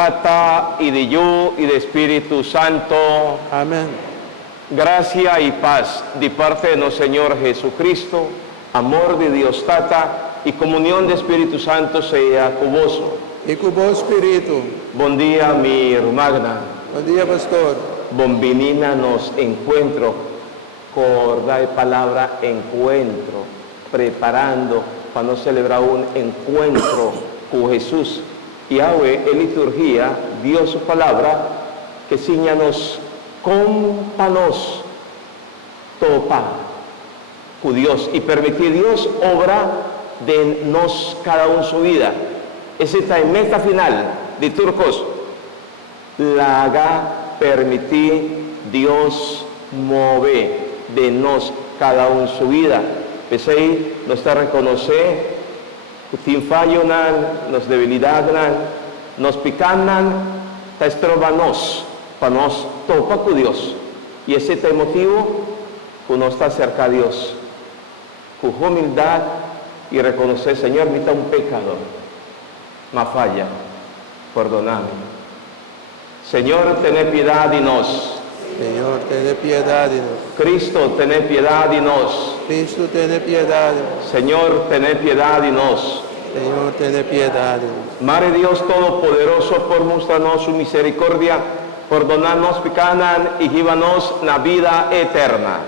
Tata y de Yo y de Espíritu Santo. Amén. Gracia y paz de parte de nuestro Señor Jesucristo, amor de Dios Tata y comunión de Espíritu Santo sea con vos. Y con vos, Espíritu. Buen día, mi hermana. Buen día, pastor. Bombinina nos encuentro, con la palabra encuentro, preparando para no celebrar un encuentro con Jesús. Y ahora en liturgia, Dios su palabra, que señanos companos topa con Dios y permitir Dios obra de nos cada uno su vida. Esa es la meta final de Turcos. La haga permitir Dios mover de nos cada uno su vida. Pues ahí nos está reconocer sin fallo nos debilidad nos picanan, ta estrobanos, para nos topa con Dios. Y ese es el motivo que uno está cerca de Dios, con humildad y reconocer, Señor, mi un pecador, ma falla, perdoname. Señor, ten piedad de nos. Señor, ten piedad de nos. Cristo, ten piedad de nos. Cristo, ten piedad de nos. Señor, ten piedad de nos. Señor, ten piedad de nos. Madre Dios Todopoderoso, por mostrarnos su misericordia, perdonarnos picanan y llévanos la vida eterna.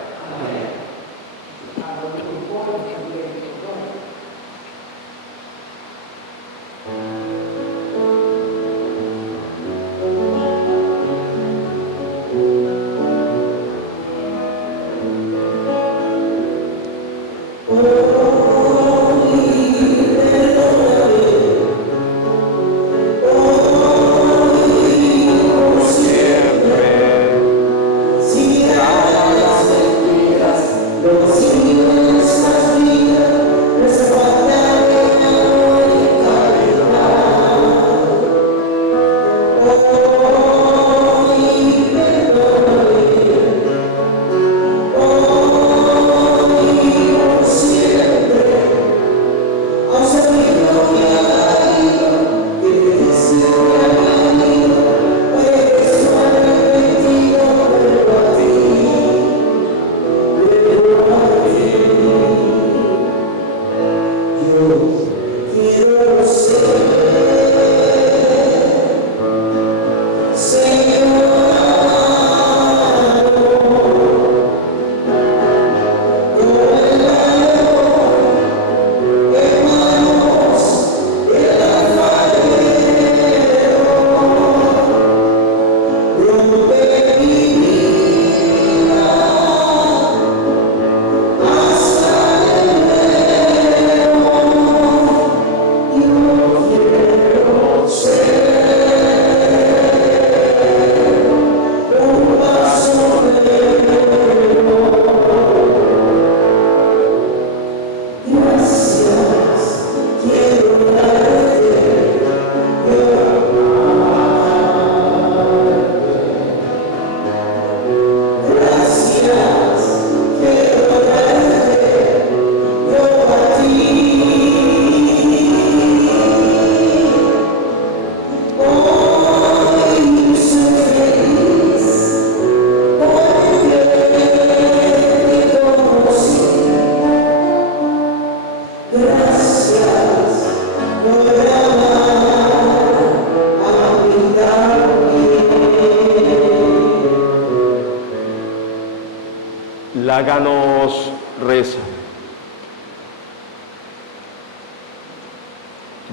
Láganos reza.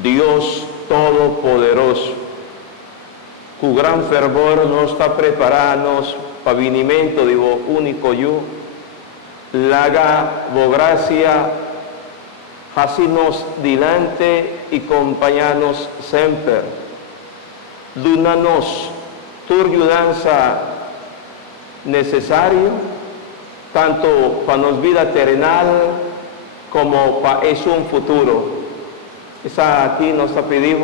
Dios Todopoderoso, cu gran fervor nos está preparando para vinimiento de vos único yo, laga vo gracia, hacinos dilante y acompañanos siempre. Dunanos tu ayudanza necesario, tanto para nuestra vida terrenal como para un futuro. Esa aquí nos ha pedido,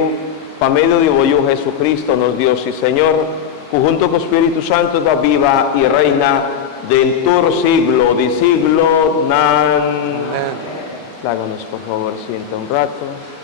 para medio de vos, Jesucristo, nos Dios y Señor, que junto con Espíritu Santo da viva y reina del tur siglo, de siglo, nan. Láganos por favor, sienta un rato.